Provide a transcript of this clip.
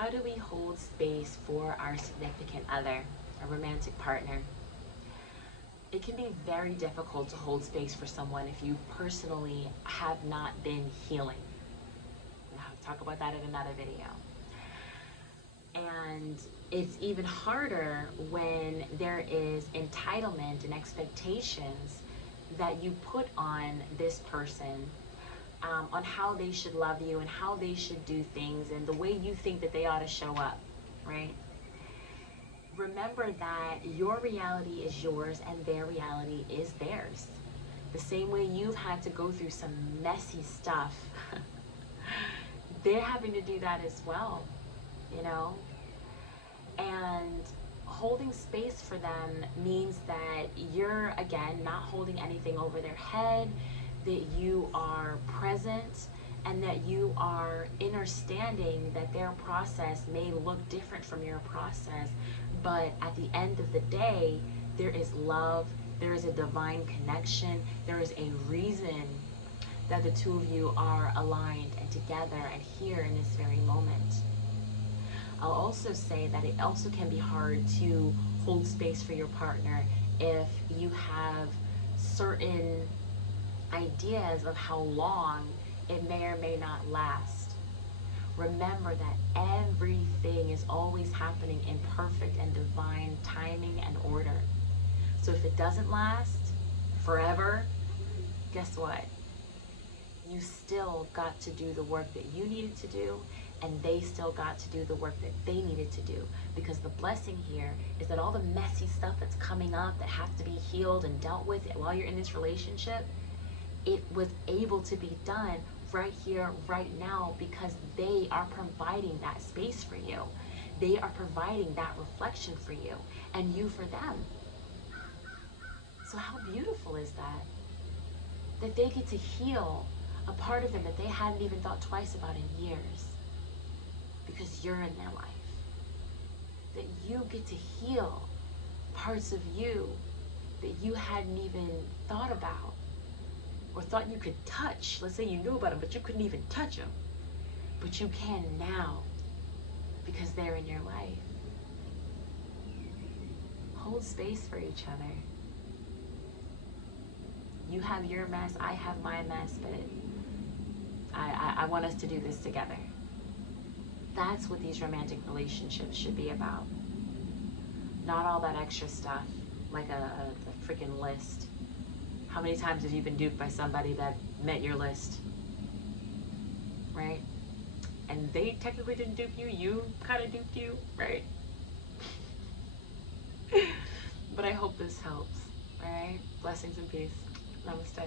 how do we hold space for our significant other, a romantic partner? It can be very difficult to hold space for someone if you personally have not been healing. I'll talk about that in another video. And it's even harder when there is entitlement and expectations that you put on this person, on how they should love you and how they should do things and the way you think that they ought to show up, right? Remember that your reality is yours and their reality is theirs. The same way you've had to go through some messy stuff, they're having to do that as well, you know? And holding space for them means that you're, again, not holding anything over their head, that you are present, and that you are understanding that their process may look different from your process, but at the end of the day, there is love, there is a divine connection, there is a reason that the two of you are aligned and together and here in this very moment. I'll also say that it also can be hard to hold space for your partner if you have certain ideas of how long it may or may not last. Remember that everything is always happening in perfect and divine timing and order. So if it doesn't last forever, guess what? You still got to do the work that you needed to do, and they still got to do the work that they needed to do. Because the blessing here is that all the messy stuff that's coming up that has to be healed and dealt with while you're in this relationship, it was able to be done right here, right now, because they are providing that space for you. They are providing that reflection for you, and you for them. So how beautiful is that? That they get to heal a part of them that they hadn't even thought twice about in years, because you're in their life. That you get to heal parts of you that you hadn't even thought about or thought you could touch. Let's say you knew about them, but you couldn't even touch them. But you can now, because they're in your life. Hold space for each other. You have your mess, I have my mess, but I want us to do this together. That's what these romantic relationships should be about. Not all that extra stuff, like a freaking list. How many times have you been duped by somebody that met your list? Right? And they technically didn't dupe you, you kind of duped you, right? But I hope this helps, all right? Blessings and peace. Namaste.